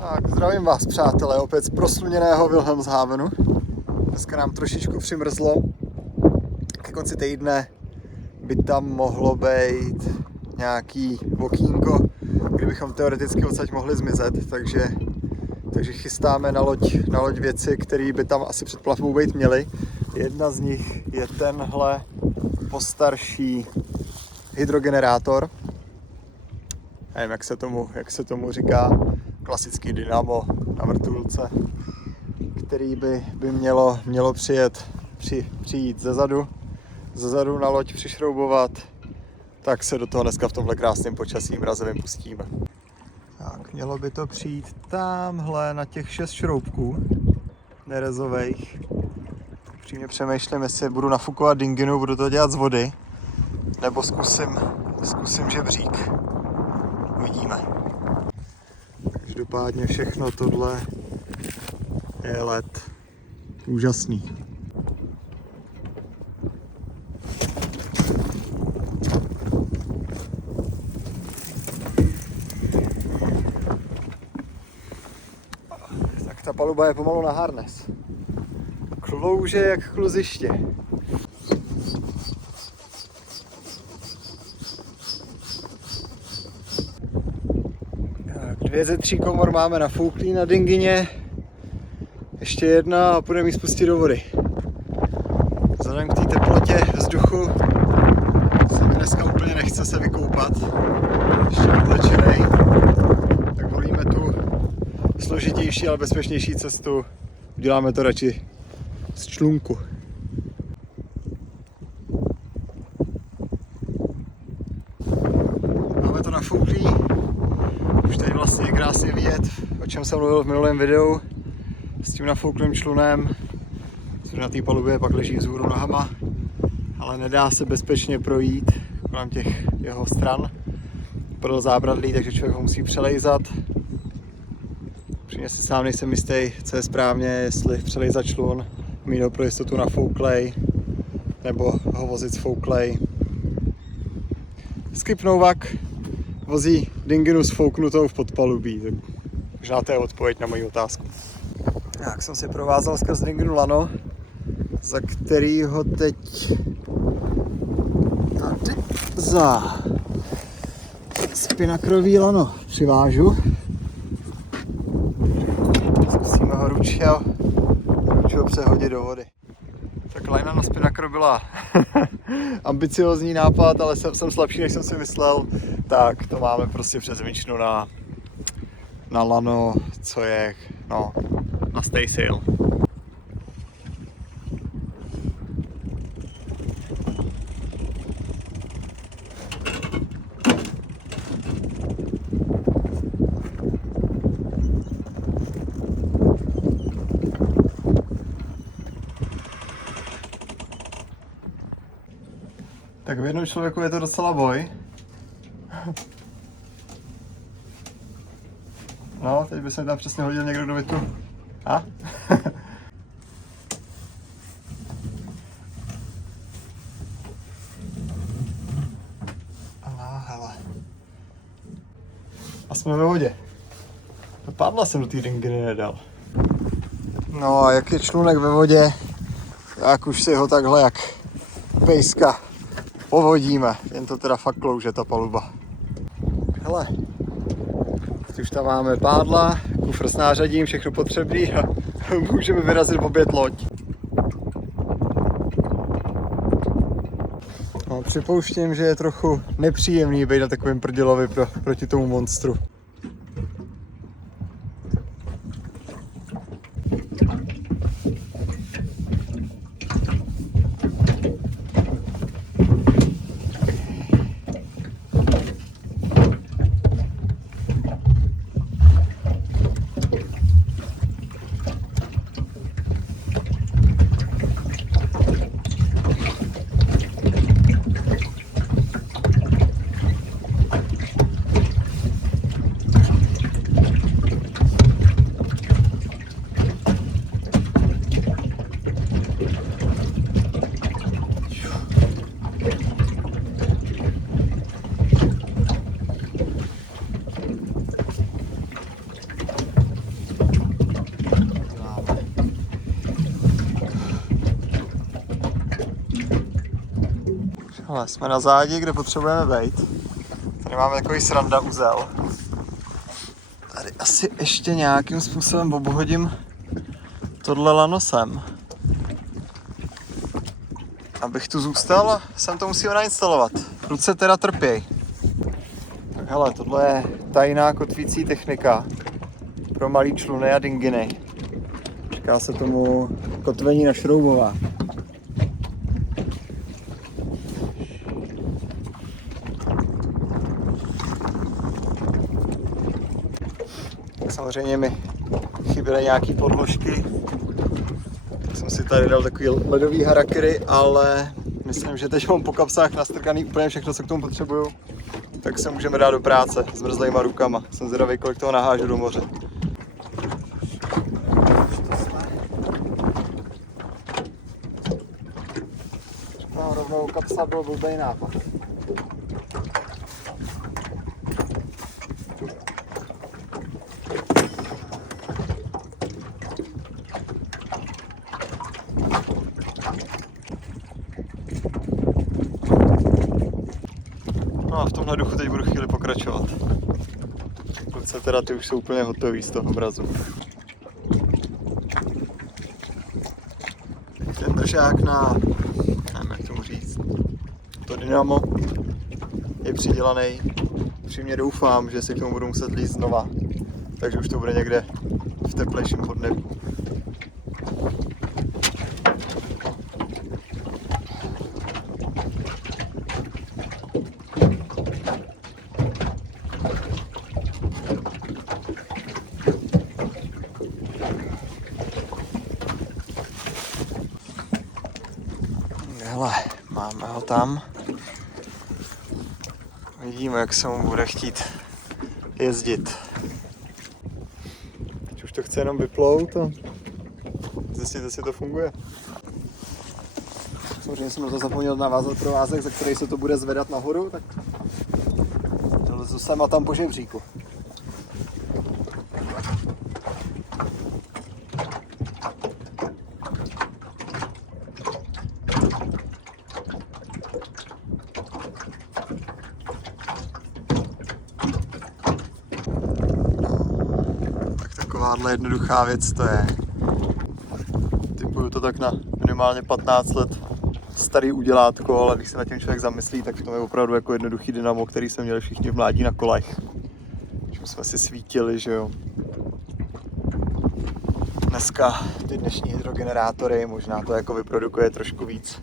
Tak, zdravím vás, přátelé, opět z prosluněného Wilhelmshavenu. Dneska nám trošičku přimrzlo. Ke konci týdne by tam mohlo být nějaký okýnko, kdybychom teoreticky odsaď mohli zmizet, takže chystáme na loď věci, které by tam asi před plavbou být měly. Jedna z nich je tenhle postarší hydrogenerátor. Nevím, jak se tomu říká, klasický dynamo na vrtulce, který by mělo přijít zezadu na loď přišroubovat, tak se do toho dneska v tomhle krásném počasí mrazivým pustíme. Tak, mělo by to přijít tamhle na těch 6 šroubků nerezových. Přímě přemýšlím, jestli budu nafukovat dinginu, budu to dělat z vody, nebo zkusím žebřík. Uvidíme. Každopádně všechno tohle je let. Úžasný. Tak ta paluba je pomalu na harness. Klouže jak kluziště. Tak, 2 ze 3 komor máme nafouklý na dingině. Ještě jedna a půjdeme ji spustit do vody. Vzhledem k té teplotě vzduchu se dneska úplně nechce se vykoupat. Ještě odlečenej. Tak volíme tu složitější, ale bezpečnější cestu. Uděláme to radši z člunku. Máme to nafouklý. Už tady vlastně je krásně vidět, o čem jsem mluvil v minulém videu. S tím nafouklým člunem, což na té palubě pak leží vzhůru nohama, ale nedá se bezpečně projít kolem těch jeho stran. Podle zábradlí, takže člověk ho musí přelejzat. Přímě si sám nejsem jistý, co je správně, jestli přelejzat člun, mít ho pro jistotu nafouklej, nebo ho vozit sfouklej. Skip Novak vozí dinginu sfouknutou v podpalubí, tak možná to je odpověď na moji otázku. Jak jsem si provázal skrz dinginu lano, za kterýho teď tady za spinakrový lano přivážu. Zkusíme ho ručně přehodit do vody. Tak lajna na spinakro byla ambiciózní nápad, ale jsem slabší, než jsem si myslel. Tak to máme prostě přes vinčnu na lano, co je, no, na stay sail. Tak v jednom člověku je to docela boj. No, teď by se mi tam přesně hodil někdo, kdo by tu... A? Hele. A jsme ve vodě. Pádla jsem do té dinginy nedal. No a jak je člunek ve vodě, tak už si ho takhle jak pejska povodíme. Jen to teda fakt klouže ta paluba. Hele. Teď už tam máme pádla, kufr s nářadím, všechno potřebný a můžeme vyrazit v oběd loď. No, připouštím, že je trochu nepříjemný být na takovém prdělovi proti tomu monstru. Ale jsme na zádi, kde potřebujeme být. Tady máme takový sranda uzel. Tady asi ještě nějakým způsobem obhodím tohle lano sem. Abych tu zůstal, sem to musíme nainstalovat. Ruce teda trpěj. Tak hele, tohle je tajná kotvící technika pro malý čluny a dinginy. Říká se tomu kotvení na šroubová. Samozřejmě mi chyběly nějaký podložky. Tak jsem si tady dal takový ledový harakiri, ale myslím, že teď mám po kapsách nastrkaný úplně všechno, co k tomu potřebuju. Tak se můžeme dát do práce s mrzlejma rukama. Jsem zvědavý, kolik toho nahážu do moře. No, rovnou kapsa byl blbej nápad. No a v tomhle duchu teď budu chvíli pokračovat. Kluci teda ty už jsou úplně hotový z toho obrazu. Ten držák na, nevím jak tomu říct, to dynamo je přidělaný. Přímě doufám, že si k tomu budu muset líst znova. Takže už to bude někde v teplejším podnebí. Hele, máme ho tam. Vidíme, jak se mu bude chtít jezdit. Teď už to chce jenom vyplout a zjistit, jestli to funguje. Samozřejmě jsem to zapomněl navázat provázek, za který se to bude zvedat nahoru, tak dolezu sem a tam po žebříku. Takováhle jednoduchá věc to je. Typuju to tak na minimálně 15 let starý udělátko, ale když se nad tím člověk zamyslí, tak v tom je opravdu jako jednoduchý dynamo, který jsme měli všichni v mládí na kolech. Čím jsme si svítili, že jo. Dneska ty dnešní hydrogenerátory, možná to jako vyprodukuje trošku víc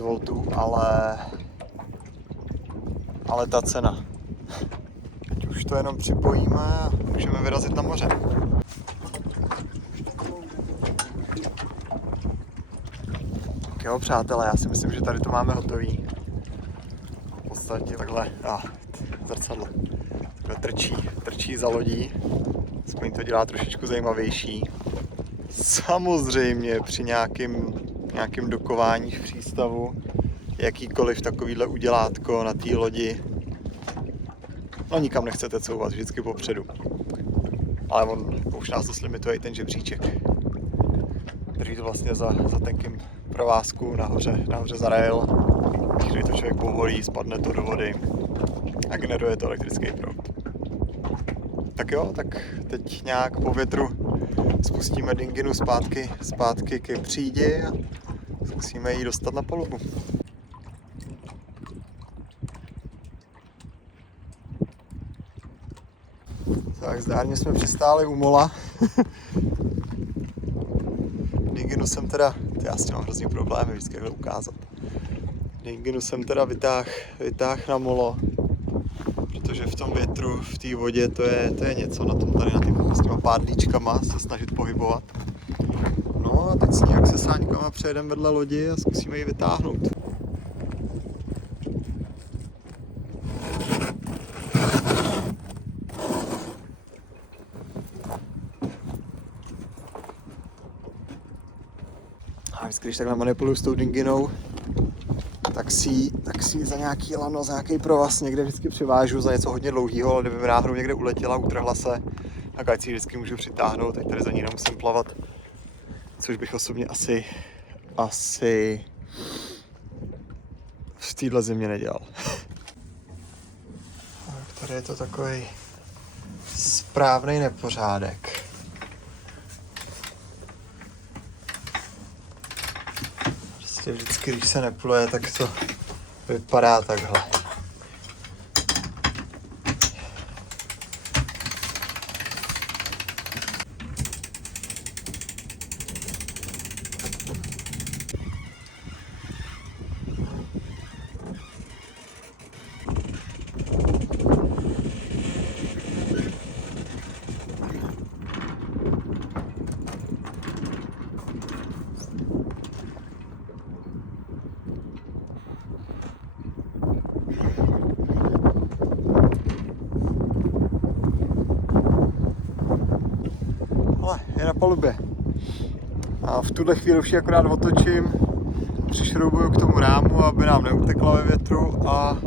voltů, ale ta cena. Teď už to jenom připojíme a můžeme vyrazit na moře. Tak jo, přátelé, já si myslím, že tady to máme hotový. V podstatě takhle, zrcadlo. Takhle trčí za lodí. Aspoň to dělá trošičku zajímavější. Samozřejmě při nějakým dokování v přístavu jakýkoliv takovýhle udělátko na té lodi, no nikam nechcete couvat, vždycky popředu. Ale už nás to limituje i ten žebříček. Drží to vlastně za tenkým provázku nahoře za rail. Když to člověk povolí, spadne to do vody a generuje to elektrický proud. Tak jo, tak teď nějak po větru spustíme dinginu zpátky ke přídi a zkusíme ji dostat na palubu. Tak zdárně jsme přistáli u mola. Dinginu jsem teda, já s tím mám hrozný problémy vždycky takhle ukázat. Dinginu jsem teda vytáhl na molo, protože v tom větru, v té vodě, to je něco na tom tady s těma pádlíčkama se snažit pohybovat. No a teď s nějak se sáňkama přejedeme vedle lodi a zkusíme ji vytáhnout. A vždycky, když takhle manipuluju s tou dinginou, tak si za nějaký lano, za nějaký provaz někde vždycky přivážu za něco hodně dlouhýho, ale kdyby mi náhodou někde uletěla, utrhla se, tak ať si vždycky můžu přitáhnout, teď tady za ní nemusím plavat, což bych osobně asi téhle zimě nedělal. Tak tady je to takový správný nepořádek. Prostě vždycky, když se nepluje, tak to vypadá takhle. Je na palubě. A v tuhle chvíli už ji akorát otočím, přišroubuju k tomu rámu, aby nám neutekla ve větru a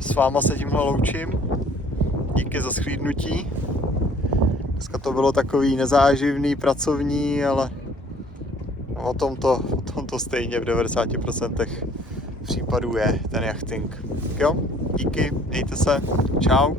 s váma se tímhle loučím. Díky za shlídnutí. Dneska to bylo takový nezáživný, pracovní, ale o tom to stejně v 90% případů je ten jachting. Tak jo, díky, mějte se, čau.